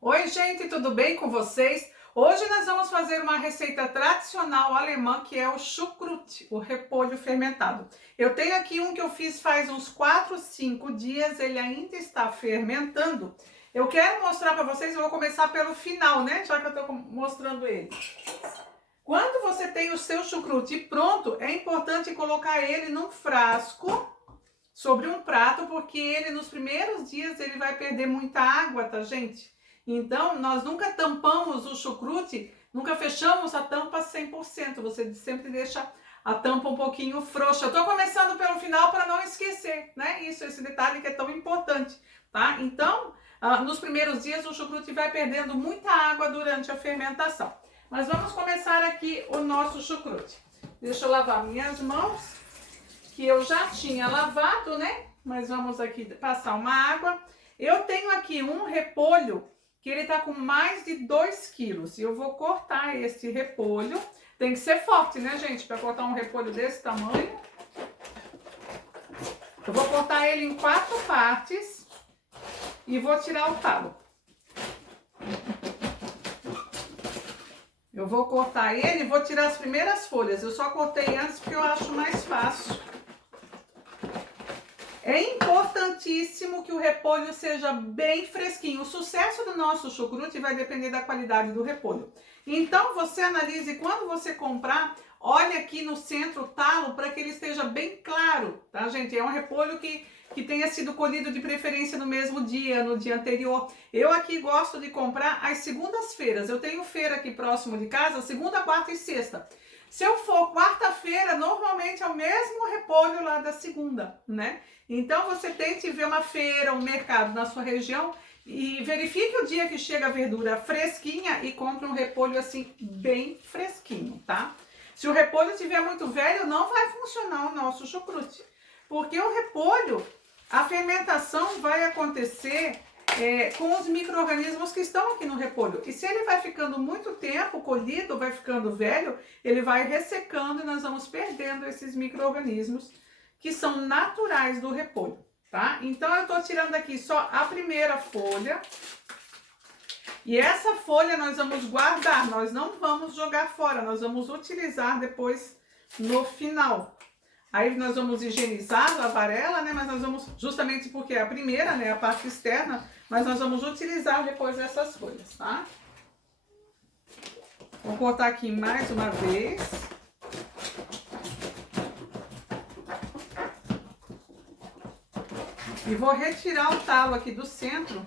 Oi, gente, tudo bem com vocês? Hoje nós vamos fazer uma receita tradicional alemã que é o chucrute, o repolho fermentado. Eu tenho aqui um que eu fiz faz uns 4, 5 dias, ele ainda está fermentando. Eu quero mostrar para vocês, eu vou começar pelo final, né? Já que eu estou mostrando ele. Quando você tem o seu chucrute pronto, é importante colocar ele num frasco sobre um prato, porque ele nos primeiros dias ele vai perder muita água, tá, gente? Então, nós nunca tampamos o chucrute, nunca fechamos a tampa 100%. Você sempre deixa a tampa um pouquinho frouxa. Eu tô começando pelo final para não esquecer, né? Esse detalhe que é tão importante, tá? Então, nos primeiros dias o chucrute vai perdendo muita água durante a fermentação. Mas vamos começar aqui o nosso chucrute. Deixa eu lavar minhas mãos, que eu já tinha lavado, né? Mas vamos aqui passar uma água. Eu tenho aqui um repolho que ele tá com mais de 2 quilos. E eu vou cortar esse repolho. Tem que ser forte, né, gente? Para cortar um repolho desse tamanho. Eu vou cortar ele em 4 partes e vou tirar o talo. Eu vou cortar ele e vou tirar as primeiras folhas. Eu só cortei antes porque eu acho mais fácil. É importantíssimo que o repolho seja bem fresquinho. O sucesso do nosso chucrute vai depender da qualidade do repolho. Então, você analise quando você comprar, olha aqui no centro o talo para que ele esteja bem claro, tá, gente? É um repolho que tenha sido colhido de preferência no mesmo dia, no dia anterior. Eu aqui gosto de comprar às segundas-feiras. Eu tenho feira aqui próximo de casa, segunda, quarta e sexta. Se eu for quarta-feira, normalmente é o mesmo repolho lá da segunda, né? Então, você tente ver uma feira, um mercado na sua região e verifique o dia que chega a verdura fresquinha e compre um repolho assim, bem fresquinho, tá? Se o repolho estiver muito velho, não vai funcionar o nosso chucrute. Porque o repolho, a fermentação vai acontecer com os micro-organismos que estão aqui no repolho. E se ele vai ficando muito tempo colhido, vai ficando velho, ele vai ressecando e nós vamos perdendo esses micro-organismos que são naturais do repolho, tá? Então, eu tô tirando aqui só a primeira folha. E essa folha nós vamos guardar, nós não vamos jogar fora, nós vamos utilizar depois no final. Aí nós vamos higienizar, lavar ela, né? Mas nós vamos, justamente porque é a primeira, né? A parte externa, mas nós vamos utilizar depois essas folhas, tá? Vou cortar aqui mais uma vez. E vou retirar o talo aqui do centro.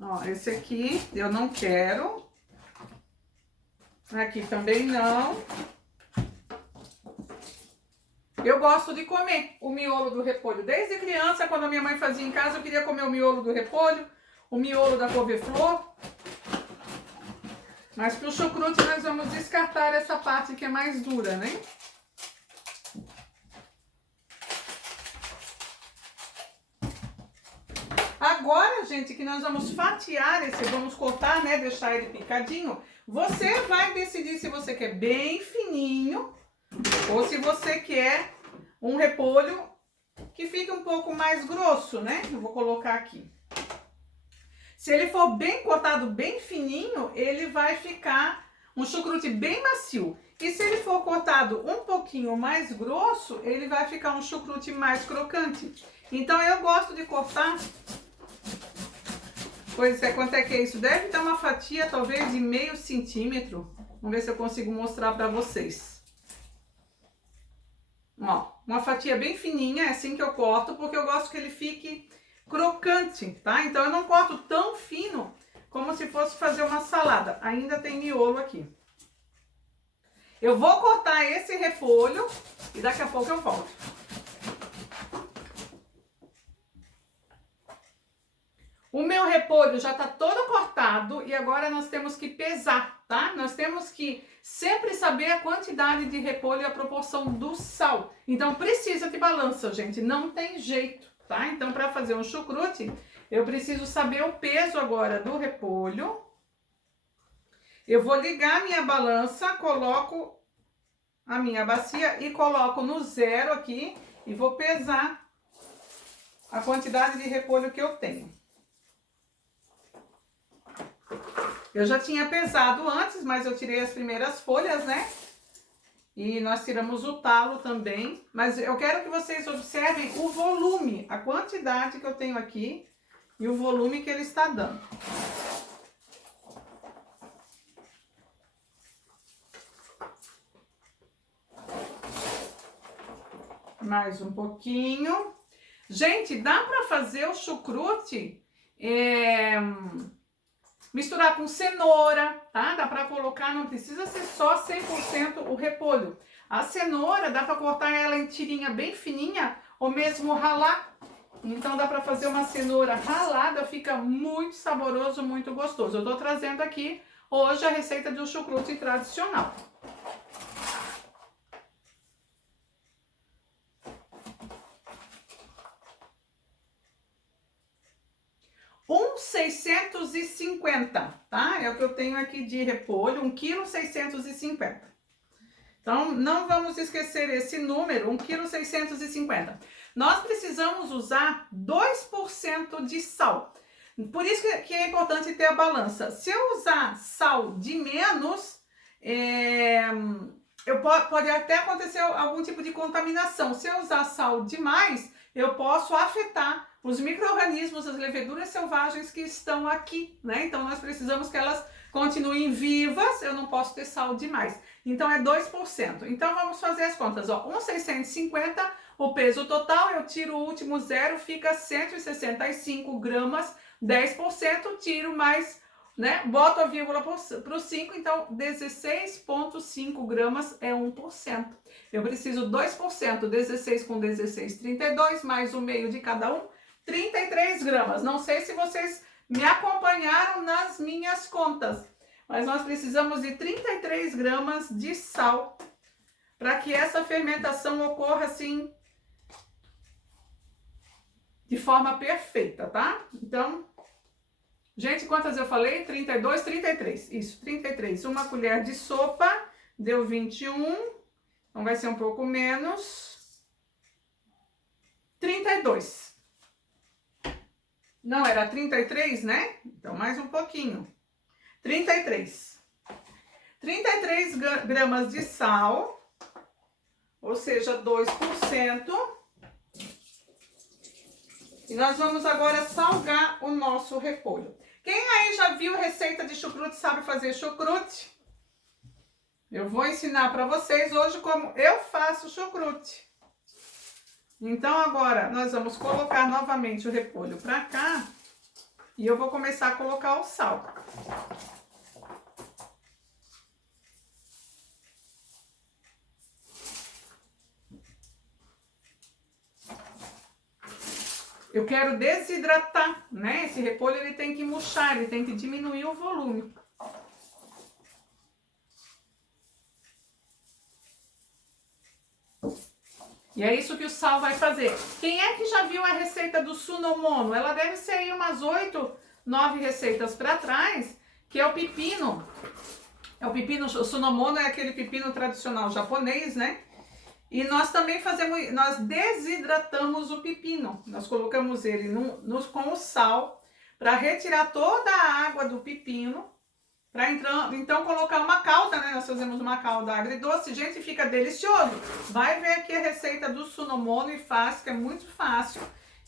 Ó, esse aqui eu não quero. Aqui também não. Eu gosto de comer o miolo do repolho. Desde criança, quando a minha mãe fazia em casa, eu queria comer o miolo do repolho, o miolo da couve-flor. Mas para o chucrute nós vamos descartar essa parte que é mais dura, né? Agora, gente, que nós vamos fatiar esse, vamos cortar, né, deixar ele picadinho, você vai decidir se você quer bem fininho ou se você quer um repolho que fique um pouco mais grosso, né? Eu vou colocar aqui. Se ele for bem cortado, bem fininho, ele vai ficar um chucrute bem macio. E se ele for cortado um pouquinho mais grosso, ele vai ficar um chucrute mais crocante. Então, eu gosto de cortar... Pois é, quanto é que é isso? Deve dar uma fatia, talvez, de meio centímetro. Vamos ver se eu consigo mostrar pra vocês. Ó, uma fatia bem fininha, é assim que eu corto, porque eu gosto que ele fique crocante, tá? Então, eu não corto tão fino como se fosse fazer uma salada. Ainda tem miolo aqui. Eu vou cortar esse repolho e daqui a pouco eu volto. O meu repolho já tá todo cortado e agora nós temos que pesar, tá? Nós temos que sempre saber a quantidade de repolho e a proporção do sal. Então, precisa de balança, gente, não tem jeito, tá? Então, para fazer um chucrute, eu preciso saber o peso agora do repolho. Eu vou ligar a minha balança, coloco a minha bacia e coloco no zero aqui e vou pesar a quantidade de repolho que eu tenho. Eu já tinha pesado antes, mas eu tirei as primeiras folhas, né? E nós tiramos o talo também. Mas eu quero que vocês observem o volume, a quantidade que eu tenho aqui e o volume que ele está dando. Mais um pouquinho. Gente, dá para fazer o chucrute misturar com cenoura, tá? Dá para colocar, não precisa ser só 100% o repolho. A cenoura dá para cortar ela em tirinha bem fininha ou mesmo ralar. Então dá para fazer uma cenoura ralada, fica muito saboroso, muito gostoso. Eu tô trazendo aqui hoje a receita do chucrute tradicional. Um 650, tá? É o que eu tenho aqui de repolho, 1,650 kg. Então, não vamos esquecer esse número, 1,650 kg. Nós precisamos usar 2% de sal. Por isso que é importante ter a balança. Se eu usar sal de menos, pode até acontecer algum tipo de contaminação. Se eu usar sal demais, eu posso afetar os micro-organismos, as leveduras selvagens que estão aqui, né? Então, nós precisamos que elas continuem vivas, eu não posso ter sal demais. Então, é 2%. Então, vamos fazer as contas, ó. 1,650, o peso total, eu tiro o último zero, fica 165 gramas, 10%, tiro mais, né? Boto a vírgula para o 5, então 16,5 gramas é 1%. Eu preciso 2%, 16 com 16, 32, mais o meio de cada um, 33 gramas. Não sei se vocês me acompanharam nas minhas contas, mas nós precisamos de 33 gramas de sal para que essa fermentação ocorra assim de forma perfeita, tá? Então, gente, quantas eu falei? 32, 33. Isso, 33. Uma colher de sopa deu 21. Então vai ser um pouco menos. 32. Não, era 33, né? Então, mais um pouquinho. 33. 33 gramas de sal, ou seja, 2%. E nós vamos agora salgar o nosso repolho. Quem aí já viu receita de chucrute, sabe fazer chucrute? Eu vou ensinar para vocês hoje como eu faço chucrute. Então agora nós vamos colocar novamente o repolho para cá e eu vou começar a colocar o sal. Eu quero desidratar, né? Esse repolho ele tem que murchar, ele tem que diminuir o volume. E é isso que o sal vai fazer. Quem é que já viu a receita do sunomono? Ela deve ser aí umas 8, 9 receitas para trás, que é o pepino. É o pepino, o sunomono é aquele pepino tradicional japonês, né? E nós também fazemos, nós desidratamos o pepino. Nós colocamos ele com o sal para retirar toda a água do pepino. Para então colocar uma calda, né? Nós fazemos uma calda agridoce. Gente, fica delicioso. Vai ver aqui a receita do sunomono e faz, que é muito fácil.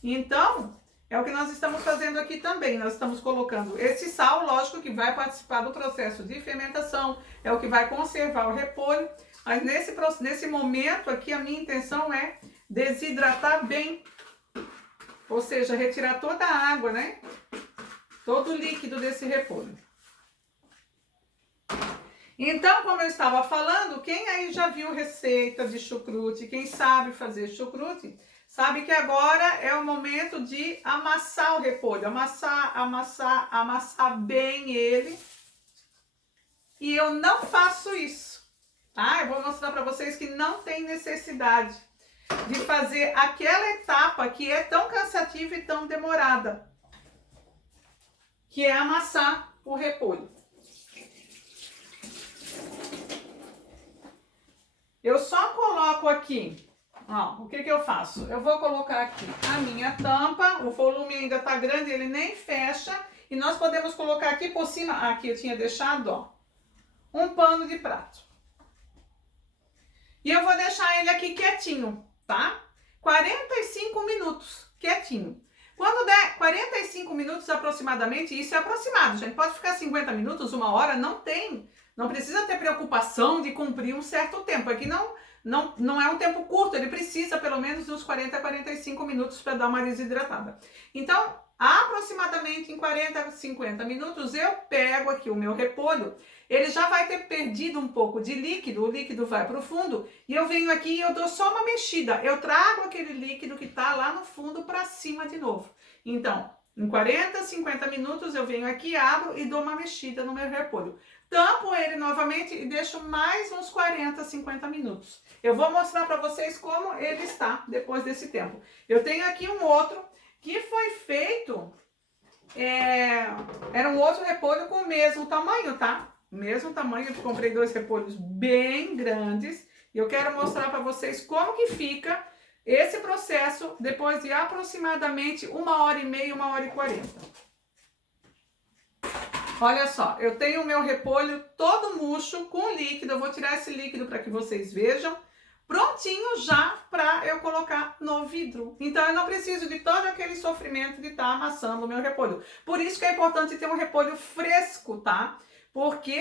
Então, é o que nós estamos fazendo aqui também. Nós estamos colocando esse sal, lógico que vai participar do processo de fermentação, é o que vai conservar o repolho. Mas nesse momento aqui, a minha intenção é desidratar bem. Ou seja, retirar toda a água, né? Todo o líquido desse repolho. Então, como eu estava falando, quem aí já viu receita de chucrute, quem sabe fazer chucrute, sabe que agora é o momento de amassar o repolho. Amassar bem ele. E eu não faço isso, tá? Eu vou mostrar para vocês que não tem necessidade de fazer aquela etapa que é tão cansativa e tão demorada, que é amassar o repolho. Eu só coloco aqui, ó, o que eu faço? Eu vou colocar aqui a minha tampa, o volume ainda tá grande, ele nem fecha, E nós podemos colocar aqui por cima, aqui eu tinha deixado, ó, um pano de prato. E eu vou deixar ele aqui quietinho, tá? 45 minutos, quietinho. Quando der 45 minutos aproximadamente, isso é aproximado, gente. Pode ficar 50 minutos, 1 hora, não precisa ter preocupação de cumprir um certo tempo. Aqui não é um tempo curto, ele precisa pelo menos de uns 40 a 45 minutos para dar uma desidratada. Então, aproximadamente em 40 a 50 minutos, eu pego aqui o meu repolho. Ele já vai ter perdido um pouco de líquido, o líquido vai para o fundo, e eu venho aqui e eu dou só uma mexida. Eu trago aquele líquido que está lá no fundo para cima de novo. Então, em 40, 50 minutos, eu venho aqui, abro e dou uma mexida no meu repolho. Tampo ele novamente e deixo mais uns 40, 50 minutos. Eu vou mostrar para vocês como ele está depois desse tempo. Eu tenho aqui um outro que foi feito, era um outro repolho com o mesmo tamanho, tá? Mesmo tamanho, eu comprei 2 repolhos bem grandes. E eu quero mostrar para vocês como que fica esse processo depois de aproximadamente 1h30, 1h40. Olha só, eu tenho o meu repolho todo murcho com líquido. Eu vou tirar esse líquido para que vocês vejam. Prontinho já para eu colocar no vidro. Então eu não preciso de todo aquele sofrimento de estar amassando o meu repolho. Por isso que é importante ter um repolho fresco, tá? Porque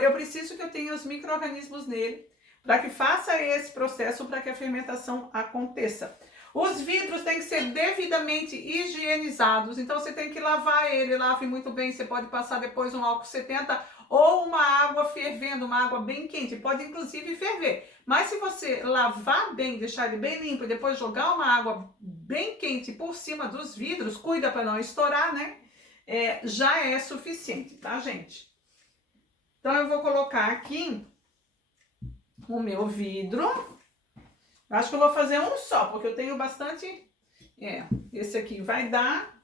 eu preciso que eu tenha os micro-organismos nele para que faça esse processo, para que a fermentação aconteça. Os vidros têm que ser devidamente higienizados, então você tem que lavar ele, lave muito bem, você pode passar depois um álcool 70 ou uma água fervendo, uma água bem quente, pode inclusive ferver. Mas se você lavar bem, deixar ele bem limpo e depois jogar uma água bem quente por cima dos vidros, cuida para não estourar, né? Já é suficiente, tá, gente? Então eu vou colocar aqui o meu vidro. Acho que eu vou fazer um só, porque eu tenho bastante. Esse aqui vai dar.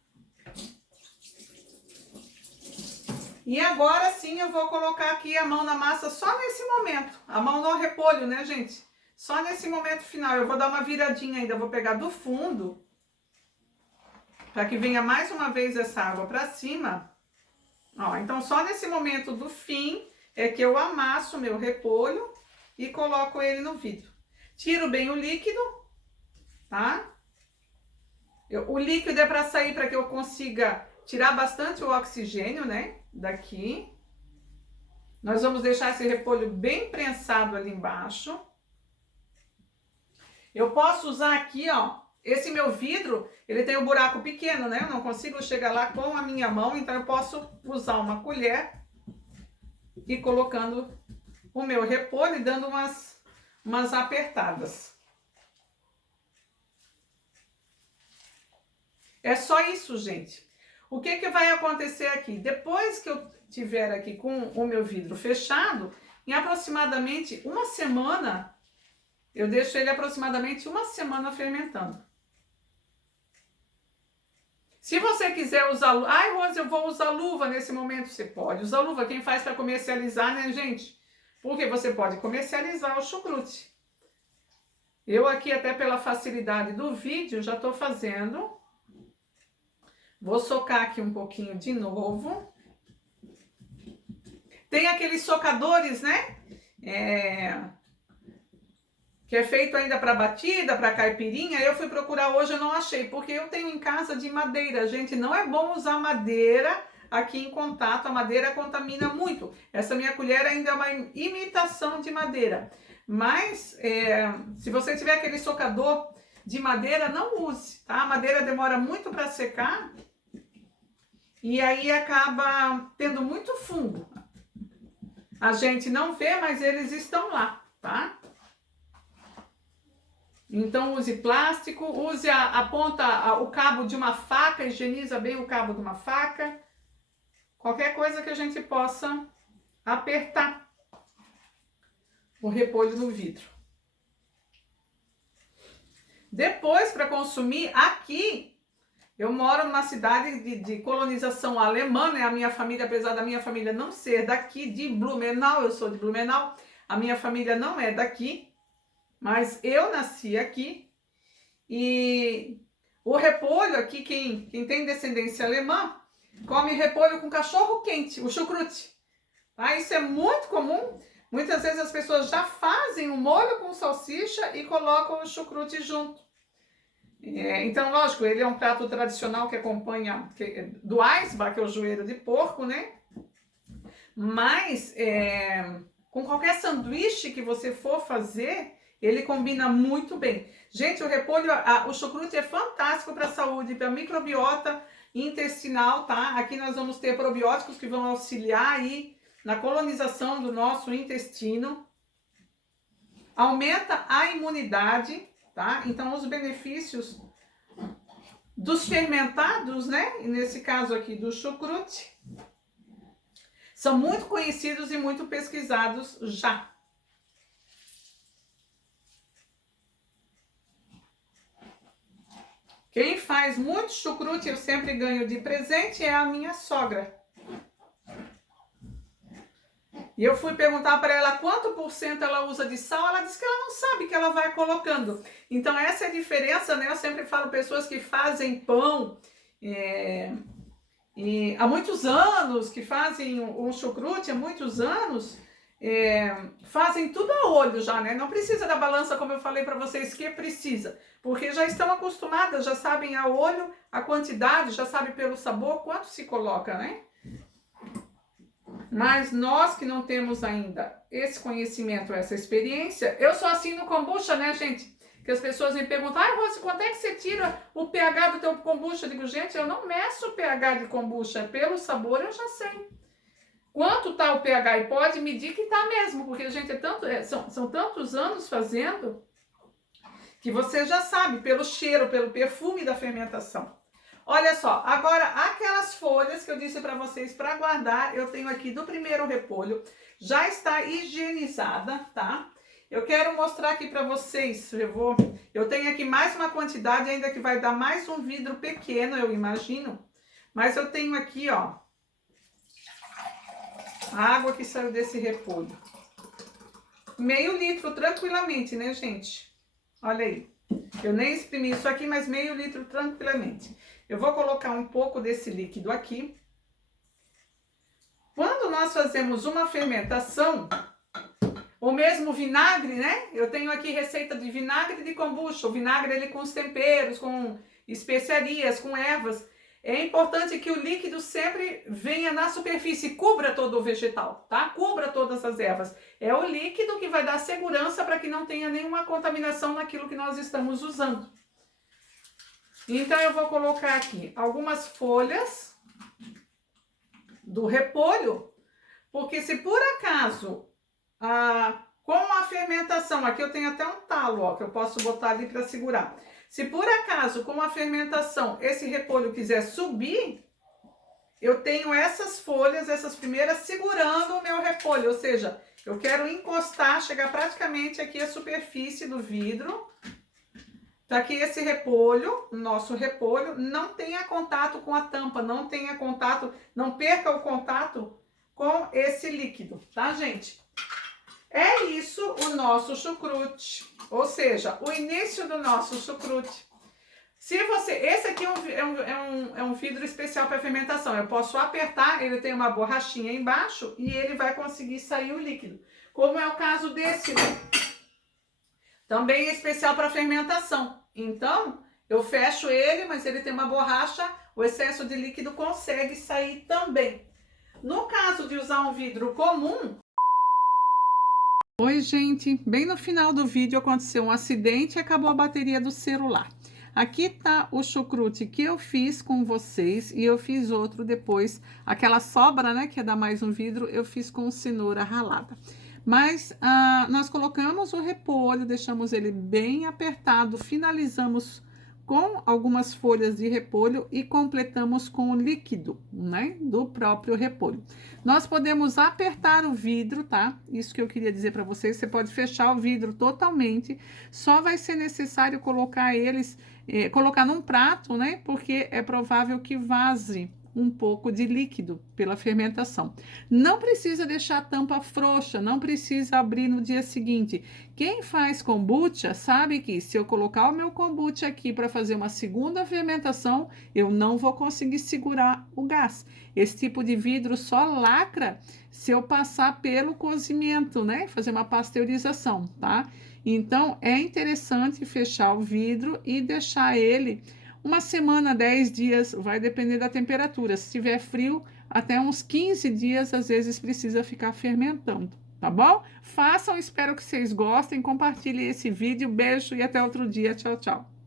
E agora sim eu vou colocar aqui a mão na massa só nesse momento. A mão no repolho, né, gente? Só nesse momento final. Eu vou dar uma viradinha ainda, eu vou pegar do fundo, para que venha mais uma vez essa água para cima. Ó, então só nesse momento do fim é que eu amasso o meu repolho e coloco ele no vidro. Tiro bem o líquido, tá? O líquido é para sair, para que eu consiga tirar bastante o oxigênio, né? Daqui. Nós vamos deixar esse repolho bem prensado ali embaixo. Eu posso usar aqui, ó, esse meu vidro, ele tem um buraco pequeno, né? Eu não consigo chegar lá com a minha mão, então eu posso usar uma colher e colocando o meu repolho e dando umas apertadas. É só isso, gente. O que que vai acontecer aqui? Depois que eu tiver aqui com o meu vidro fechado, em aproximadamente uma semana, eu deixo ele aproximadamente uma semana fermentando. Se você quiser usar... Ai, Rose, eu vou usar luva nesse momento. Você pode usar luva. Quem faz para comercializar, né, gente? Porque você pode comercializar o chucrute. Eu aqui, até pela facilidade do vídeo, já estou fazendo. Vou socar aqui um pouquinho de novo. Tem aqueles socadores, né? Que é feito ainda para batida, para caipirinha. Eu fui procurar hoje, eu não achei, porque eu tenho em casa de madeira. Gente, não é bom usar madeira aqui em contato, a madeira contamina muito. Essa minha colher ainda é uma imitação de madeira. Mas, se você tiver aquele socador de madeira, não use, tá? A madeira demora muito para secar e aí acaba tendo muito fungo. A gente não vê, mas eles estão lá, tá? Então use plástico, use a ponta, o cabo de uma faca, higieniza bem o cabo de uma faca. Qualquer coisa que a gente possa apertar o repolho no vidro. Depois, para consumir, aqui, eu moro numa cidade de colonização alemã, né? A minha família, apesar da minha família não ser daqui, de Blumenau, eu sou de Blumenau, a minha família não é daqui, mas eu nasci aqui. E o repolho aqui, quem tem descendência alemã, come repolho com cachorro quente, o chucrute. Tá? Isso é muito comum. Muitas vezes as pessoas já fazem um molho com salsicha e colocam o chucrute junto. Então, lógico, ele é um prato tradicional que acompanha do Aisba, que é o joelho de porco, né? Mas com qualquer sanduíche que você for fazer, ele combina muito bem. Gente, o repolho, o chucrute é fantástico para a saúde, para a microbiota intestinal, tá? Aqui nós vamos ter probióticos que vão auxiliar aí na colonização do nosso intestino. Aumenta a imunidade, tá? Então, os benefícios dos fermentados, né? Nesse caso aqui do chucrute, são muito conhecidos e muito pesquisados já. Quem faz muito chucrute, eu sempre ganho de presente, é a minha sogra. E eu fui perguntar para ela quanto por cento ela usa de sal, ela disse que ela não sabe, que ela vai colocando. Então essa é a diferença, né? Eu sempre falo, pessoas que fazem pão e há muitos anos, que fazem um chucrute há muitos anos, fazem tudo a olho já, né? Não precisa da balança, como eu falei para vocês, que precisa, porque já estão acostumadas, já sabem a olho a quantidade, já sabem pelo sabor quanto se coloca, né? Mas nós que não temos ainda esse conhecimento, essa experiência, eu sou assim no kombucha, né, gente? Que as pessoas me perguntam, Rose, quando é que você tira o pH do teu kombucha? Eu digo, gente, eu não meço o pH de kombucha, pelo sabor eu já sei. Quanto tá o pH? E pode medir que tá mesmo, porque, gente, são tantos anos fazendo que você já sabe pelo cheiro, pelo perfume da fermentação. Olha só, agora aquelas folhas que eu disse para vocês para guardar, eu tenho aqui do primeiro repolho, já está higienizada, tá? Eu quero mostrar aqui para vocês, eu tenho aqui mais uma quantidade, ainda que vai dar mais um vidro pequeno, eu imagino. Mas eu tenho aqui, ó, a água que saiu desse repolho. Meio litro tranquilamente, né, gente? Olha aí. Eu nem exprimi isso aqui, mas meio litro tranquilamente. Eu vou colocar um pouco desse líquido aqui. Quando nós fazemos uma fermentação, ou mesmo vinagre, né? Eu tenho aqui receita de vinagre de kombucha. O vinagre, ele com os temperos, com especiarias, com ervas. É importante que o líquido sempre venha na superfície, cubra todo o vegetal, tá? Cubra todas as ervas. É o líquido que vai dar segurança para que não tenha nenhuma contaminação naquilo que nós estamos usando. Então, eu vou colocar aqui algumas folhas do repolho, porque se por acaso, com a fermentação, aqui eu tenho até um talo, ó, que eu posso botar ali para segurar. Se por acaso, com a fermentação, esse repolho quiser subir, eu tenho essas folhas, essas primeiras, segurando o meu repolho. Ou seja, eu quero encostar, chegar praticamente aqui à superfície do vidro, para que esse repolho, nosso repolho, não tenha contato com a tampa, não tenha contato, não perca o contato com esse líquido, tá, gente? É isso o nosso chucrute, ou seja, o início do nosso chucrute. Esse aqui é um vidro especial para fermentação. Eu posso apertar, ele tem uma borrachinha embaixo e ele vai conseguir sair o líquido. Como é o caso desse, né? Também é especial para fermentação. Então, eu fecho ele, mas ele tem uma borracha, o excesso de líquido consegue sair também. No caso de usar um vidro comum... Oi, gente. Bem no final do vídeo aconteceu um acidente e acabou a bateria do celular. Aqui tá o chucrute que eu fiz com vocês e eu fiz outro depois. Aquela sobra, né, que é dar mais um vidro, eu fiz com cenoura ralada. Mas nós colocamos o repolho, deixamos ele bem apertado, finalizamos com algumas folhas de repolho e completamos com o líquido, né, do próprio repolho. Nós podemos apertar o vidro, tá? Isso que eu queria dizer para vocês, você pode fechar o vidro totalmente, só vai ser necessário colocar colocar num prato, né, porque é provável que vaze um pouco de líquido pela fermentação. Não precisa deixar a tampa frouxa, não precisa abrir no dia seguinte. Quem faz kombucha sabe que se eu colocar o meu kombucha aqui para fazer uma segunda fermentação, eu não vou conseguir segurar o gás. Esse tipo de vidro só lacra se eu passar pelo cozimento, né? Fazer uma pasteurização, tá? Então, é interessante fechar o vidro e deixar ele uma semana, 10 dias, vai depender da temperatura. Se tiver frio, até uns 15 dias, às vezes precisa ficar fermentando, tá bom? Façam, espero que vocês gostem, compartilhem esse vídeo, beijo e até outro dia, tchau, tchau.